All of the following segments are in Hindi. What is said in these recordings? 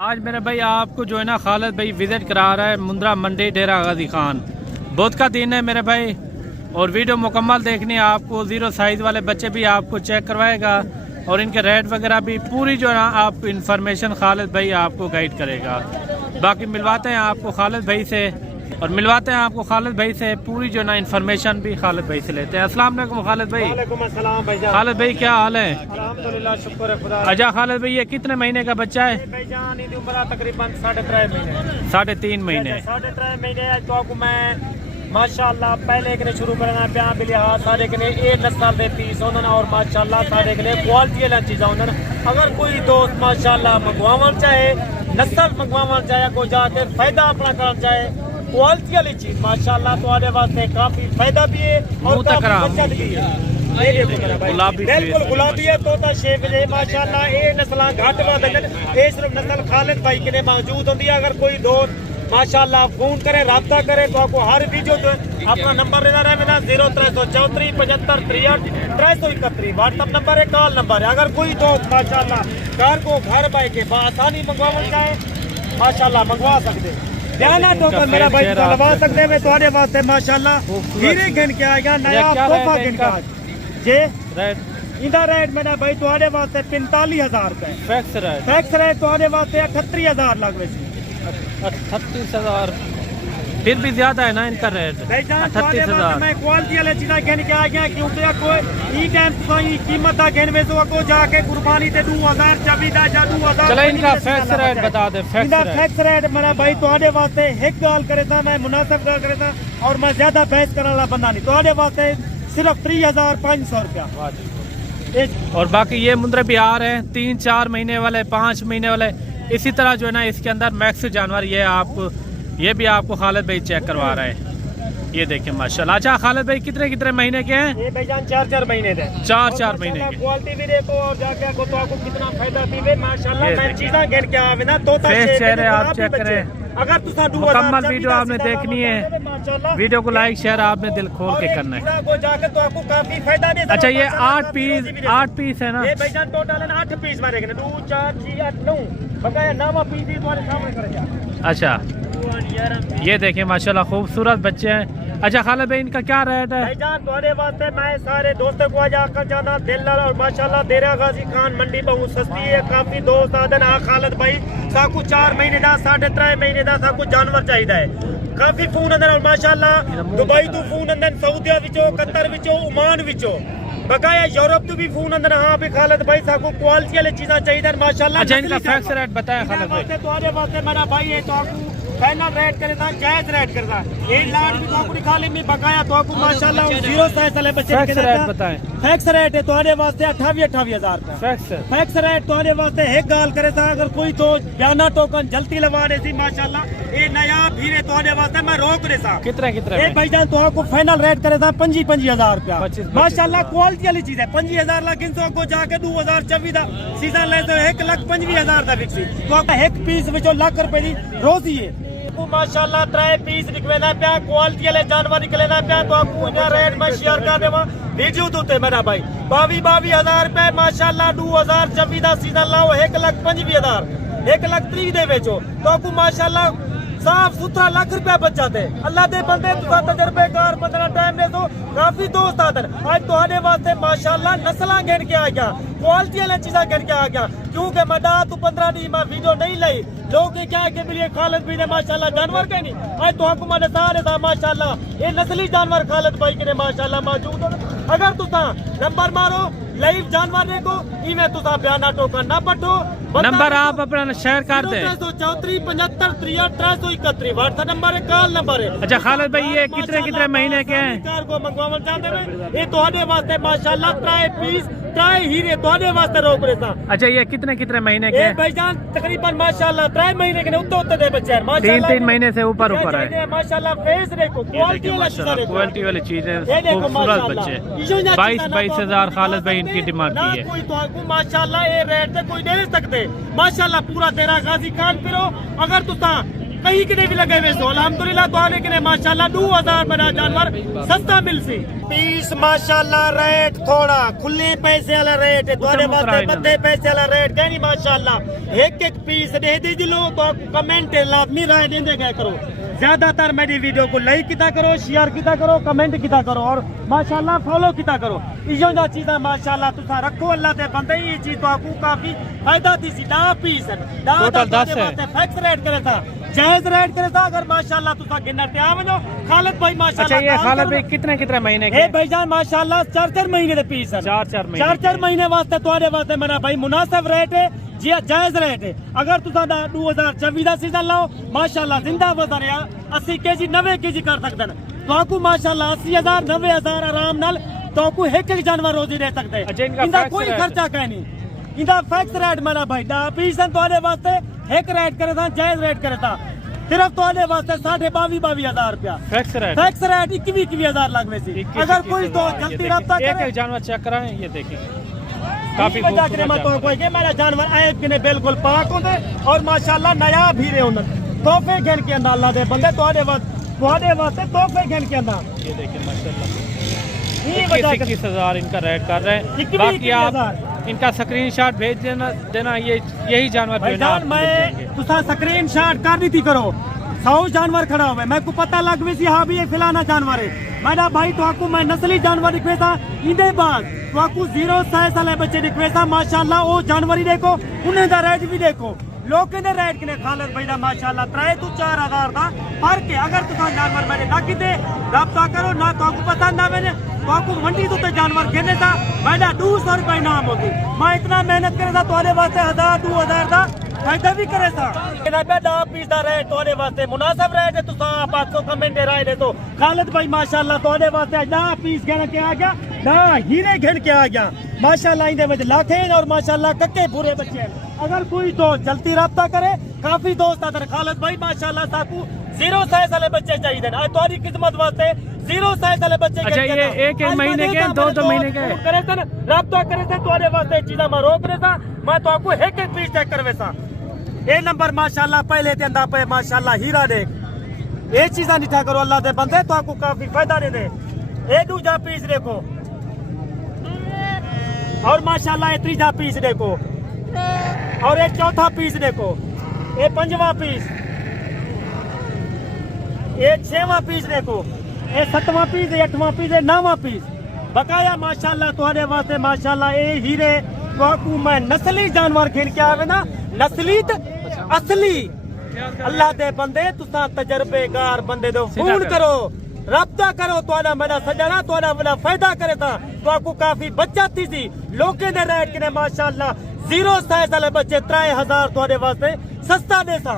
आज मेरे भाई आपको जो है ना खालिद भाई विजिट करा रहा है मुंद्रा मंडी डेरा गाजी खान। बुध का दिन है मेरे भाई और वीडियो मुकम्मल देखनी है आपको। जीरो साइज़ वाले बच्चे भी आपको चेक करवाएगा और इनके रेट वगैरह भी पूरी जो है ना आप इंफॉर्मेशन खालिद भाई आपको गाइड करेगा। बाकी मिलवाते हैं आपको खालिद भाई से और मिलवाते हैं आपको खालिद भाई से पूरी जो ना इन्फॉर्मेशन भी खालिद भाई से लेते हैं। अस्सलाम वालेकुम खालिद भाई। वालेकुम अस्सलाम भाईजान। खालिद भाई क्या हाल है? अल्हम्दुलिल्लाह शुक्र है खुदा। अच्छा खालिद भाई ये कितने महीने का बच्चा है? भाईजान इदी उम्र तकरीबन 3.5 महीने। 3.5 महीने। 3.5 महीने तो आपको मैं माशाल्लाह पहले के शुरू करना पिया बिलिहाज सारे के ये नस्ल दे पीस होंदन और माशाल्लाह सारे के क्वालिटी वाली चीज़ होंदन। अगर कोई दोस्त माशाल्लाह मंगवावन चाहे नस्ल मंगवावन चाहे कोई जाके फायदा अपना करना चाहे क्वालिटी वाली चीज माशाल्लाह तुम्हारे वास्ते काफी फायदा भी है और काफी बचत भी है। बिल्कुल गुलाबी है तोता शेख है माशाल्लाह ये नस्ल घट वधन ये सिर्फ नस्ल खालिद भाई के मौजूद होती है। अगर कोई दोस्त माशाल्लाह फोन करे रब्ता करे तो आपको हर वीडियो जो अपना नंबर लेना रहेगा 0334 75 63 331 व्हाट्सअप नंबर है कॉल नंबर है। अगर कोई दोस्त माशाल्लाह कार को घर बाई के आसानी मंगवा चाहे माशाल्लाह मंगवा सकते ध्यान तो मेरा भाई लगा सकते हैं थोड़े वास्ते माशाल्लाह हीरे गिन के आएगा नया तोहफा गिन के जे इधर रेट मेरा भाई थोड़े वास्ते 45,000 रुपए फैक्स रेट थोड़े वास्ते 38,000 लग वैसे 38,000 फिर भी ज्यादा है ना इनका रेट 38,000। मैं क्वालिटी वाले चीज़ गिन के आ गया क्योंकि कोई टाइम कीमत गिन में तो को जाके कुर्बानी ते 2024 या 2000 चलो इनका फैक्स रेट बता दे। फैक्स रेट मेरा भाई थोड़े वास्ते एक गल करे था मैं मुनासिब गल करे था और मैं ज्यादा बहस करने वाला बंदा नहीं थोड़े वास्ते सिर्फ 3,500 रुपया। और बाकी ये मुंद्रे भी आ रहे हैं 3-4 महीने वाले 5 महीने वाले इसी तरह जो है ना इसके अंदर मैक्स जानवर ये भी आपको खालिद भाई चेक करवा रहे हैं। ये देखिए माशाल्लाह। अच्छा खालिद भाई कितने महीने के हैं? ये भाईजान 4 महीने के 4 महीने के। क्वालिटी भी देखो और जाके आपको तो आपको कितना फायदा पीवे माशाल्लाह। मैं चीज़ां गिन के आवे ना तोता चेहरे आप चेक करें। अगर तुसा मुकम्मल वीडियो आपने देखनी है वीडियो को लाइक शेयर आपने दिल खोल के करना है। जाके तो आपको काफी फायदा दे। अच्छा ये 8 पीस है ना? ये भाईजान टोटल 8 पीस मारे 2 4 6 8 9 बकाया 9 पीस तुम्हारे सामने करेगा। अच्छा ये देखिए माशाल्लाह खूबसूरत बच्चे हैं। अच्छा खालिद भाई इनका क्या रेट है? भाईजान तुम्हारे वास्ते मैं सारे दोस्तों को आज आकर जाना दिल और माशाल्लाह डेरा गाजी खान मंडी बहुत सस्ती है। काफी दोस्त आदन आ खालिद भाई साकू 4 महीने दा 3.5 महीने दा साकू जानवर चाहिए है। काफी फोन अंदर और माशाल्लाह दुबई तो फोन अंदर सऊदिया विचो कतर विचो ओमान विचो बकाया यूरोप तो भी फोन अंदर। हाँ भी खालिद भाई साकू क्वालिटी वाली चीज़ें चाहिए माशाल्लाह। अच्छा इनका फिक्स रेट बताया खालिद भाई? तुम्हारे वास्ते मेरा भाई है तो आपको फाइनल रेट करता जायज रेट करता ये लाड भी तो आपको खाली में बकाया तो आपको माशाल्लाह जीरो साइज वाले बच्चे फिक्स रेट बताएं। फिक्स रेट है तुम्हारे वास्ते 28,000 रुपए फिक्स रेट तुम्हारे वास्ते एक गाल करे था। अगर कोई तो बयाना टोकन जल्दी लगा दे सी माशाल्लाह ये नया भीरे तुम्हारे वास्ते मैं रोक दे सा कितने ये भाईजान तो आपको फाइनल रेट करे था 25,000 रुपया माशाल्लाह क्वालिटी वाली चीज है। 25,000 लेकिन तो आपको जाके 2024 का सीजन ले तो 1,25,000 का फिक्सी तो आपका एक पीस विचो लाख रुपए की रोजी है माशाल्लाह 3 पीस निकलेना पिया क्वालिटी वाले जानवर निकलेना पिया तो आपको इन्हें रेट में शेयर कर देवा वीडियो तो मेरा भाई 22,000 रुपए माशाल्लाह 2024 का सीजन लाओ 1,25,000 1,30,000 दे बेचो तो आपको माशाल्लाह साफ सुथरा लाख रुपया बच जाते। अल्लाह दे बंदे तुसा तजर्बेकार बंदा टाइम दे तो काफी दोस्त आते आज तुम्हारे वास्ते माशाल्लाह नस्लां गिन के आ गया क्वालिटी वाली चीज़ें गिन के आ गया क्योंकि मैं 15 दिन में वीडियो नहीं लाई लोग क्या के मिलिए खालिद भाई ने माशाल्लाह जानवर के नहीं आज तो आपको मैंने सारे था माशाल्लाह ये नस्ली जानवर खालिद भाई के माशाल्लाह मौजूद हो। अगर तुसा नंबर मारो लाइव जानवर देखो इवें तुसा बयाना टोकन ना पटो नंबर आप अपना शेयर कर दे 334 75 63 331 व्हाट्सएप नंबर है कॉल नंबर है। अच्छा खालिद भाई ये कितने महीने के हैं? कार को मंगवावन चाहते हैं ये तुम्हारे वास्ते माशाल्लाह 3 पीस 3 हीरे तुम्हारे वास्ते रोक रहे था। अच्छा ये कितने महीने के हैं? भाईजान तकरीबन माशाल्लाह 3 महीने के उत्ते दे बच्चे हैं माशाल्लाह 3 महीने से ऊपर है माशाल्लाह फेस देखो क्वालिटी वाली चीज है खूबसूरत बच्चे 22,000 खालिद भाई इनकी डिमांड की है। कोई तो आपको माशाल्लाह ये रेट से कोई नहीं ले सकते माशाल्लाह पूरा तेरा गाजी खान फिरो। अगर तुसा कहीं किने भी लगे हुए सो अल्हम्दुलिल्लाह तुहाडे किने माशाल्लाह 2000 बड़ा जानवर सस्ता मिल सी पीस माशाल्लाह रेट थोड़ा खुले पैसे वाला रेट है तुहाडे वास्ते बड़े पैसे वाला रेट कहनी माशाल्लाह एक एक पीस दे दीजिए तो कमेंट लाजमी राय देंदे गए करो ज्यादातर मेरी वीडियो को लाइक किया करो शेयर किया करो कमेंट किया करो और माशाल्लाह फॉलो किया करो इयो दा चीज़ा माशाल्लाह तुसा रखो अल्लाह दे बंदे ये चीज तो आपको काफी फायदा दी सी दा पीस दा टोटल 10 है फिक्स रेट करे था जायज रेट करे था अगर माशाल्लाह तुसा गिनना ते आवनो खालिद भाई माशाल्लाह अच्छा ये खालिद भाई कितने महीने के भाईजान माशाल्लाह 4 महीने दे पीस है 4 महीने वास्ते तुम्हारे वास्ते मेरा भाई मुनासिब रेट है जी जायज रेट है अगर तुसा 2024 का सीजन लाओ माशाल्लाह जिंदा वजन 80 केजी 90 केजी कर सकते हैं तो आपको माशाल्लाह 80,000 90,000 आराम नाल तो आपको एक जानवर रोजी दे सकते हैं इनका कोई खर्चा कह नहीं इनका फिक्स रेट मेरा भाई दा पीस तुम्हारे वास्ते एक रेट करे था जायज रेट करे था सिर्फ तुम्हारे वास्ते 22,000 रुपया फिक्स रेट 21,000 लगवे सी अगर कोई तो जल्दी रब्ता करे एक जानवर चेक कराएं ये देखिए काफी मेरा जानवर आए किने बिल्कुल पाक होंगे और माशाल्लाह नया भीरे होंगे तोहफे गिन के अंदर अल्लाह दे बंदे तुम्हारे वास्ते तोहफे गिन के अंदर ये देखिए माशाल्लाह 21,000 इनका रेट कर रहे हैं बाकी आप इनका स्क्रीनशॉट भेज देना यही जानवर मैं तुसा स्क्रीनशॉट कर दी थी करो 100 जानवर खड़ा हुए मैं को पता लग भी सी हाँ भी ये फिलाना जानवर है मेरा भाई तो आपको मैं नस्ली जानवर दिखवे था इंदे बाद तो आपको 0 साइज वाले बच्चे दिखवे था माशाल्लाह वो जानवर ही देखो उन्हें दा रेट भी देखो लोग कहते रेट किने खालिद भाई दा माशाल्लाह 3 to 4,000 का फर्क है अगर तुसा जानवर मैंने ना किते रब्ता करो ना तो आपको पसंद ना मैंने तो आपको मंडी तो जानवर कहने था मैंने 200 रुपए इनाम होगी मैं इतना मेहनत करे था तुम्हारे वास्ते 1,000-2,000 का फायदा भी करे था पीस दा रेट तुम्हारे वास्ते मुनासिब रेट है तुसा 500 कमेंट राय दे तो खालिद भाई माशाल्लाह तुम्हारे वास्ते ना पीस गिन के आ गया ना हीरे गिन के आ गया माशाल्लाह इंदे विच लाखे और माशाल्लाह कक्के पूरे बच्चे अगर कोई तो जल्दी रब्ता करे काफी दोस्त आते खालिद भाई माशाल्लाह साकू 0 साइज वाले बच्चे चाहिए तुम्हारी किस्मत वास्ते 0 साइज वाले बच्चे अच्छा ये एक महीने के 2 महीने के करे थे रब्ता करे थे तुम्हारे वास्ते चीज़ा मैं रोक रहा था मैं तो आपको एक पीस चेक करवे सा ये नंबर माशाल्लाह पहले ते अंदा पे माशाल्लाह हीरा देख ये चीज़ा निठा करो अल्लाह दे बंदे तो आपको काफी फायदा दे ये दूजा पीस देखो और माशाल्लाह ये तीजा पीस देखो और ये चौथा पीस देखो ये 5वां पीस ये 6वां पीस देखो ये 7वां पीस 8वां पीस 9वां पीस बकाया माशाल्लाह तुम्हारे वास्ते माशाल्लाह ये हीरे तो मैं नस्ली जानवर खेल के आवे ना नस्ली असली अल्लाह दे बंदे तुसा तजर्बेकार बंदे दो फोन करो रब्ता करो तुहाडा मेरा सजना तुहाडा मेरा फायदा करे था तो आपको काफी बचत थी लोकें दे रेट किने माशाल्लाह 0 साइज वाले बच्चे 3,000 तुहाडे वास्ते सस्ता देसा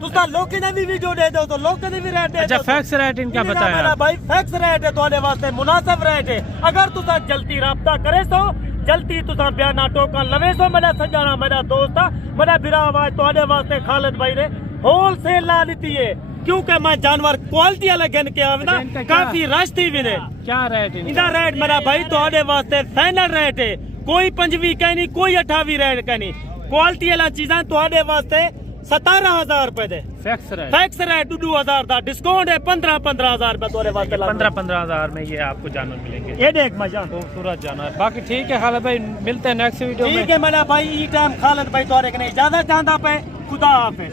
तुसा लोकें ने भी वीडियो दे दो तो लोकें ने भी रेट दे अच्छा फिक्स रेट इनका बताया मेरा भाई फिक्स रेट है तुहाडे वास्ते मुनासिब रेट है अगर तुसा जल्दी रब्ता करे तो जल्दी तुसा बयाना टोकन लवे सो मेरा सजाना मेरा दोस्त मेरा बिरा आवाज तुहाडे वास्ते खालिद भाई ने होलसेल ला दी है क्योंकि मैं जानवर क्वालिटी वाला गिन के आवे ना काफी रश थी भी ने क्या रेट इनका रेट मेरा भाई तुहाडे वास्ते फाइनल रेट है कोई 25 कहनी कोई 28 रेट कहनी क्वालिटी वाला चीज़ां तुहाडे वास्ते 17,000 रुपए दे फिक्स रेट 2,000 का डिस्काउंट है 15,000 रुपए तुहाडे वास्ते 15,000 में ये आपको जानवर मिलेंगे ये देख मजा खूबसूरत जानवर बाकी ठीक है खालिद भाई मिलते हैं नेक्स्ट वीडियो में ठीक है मेरा भाई ई टाइम खालिद भाई तुहाडे कने इजाजत चाहता पे खुदा हाफिज।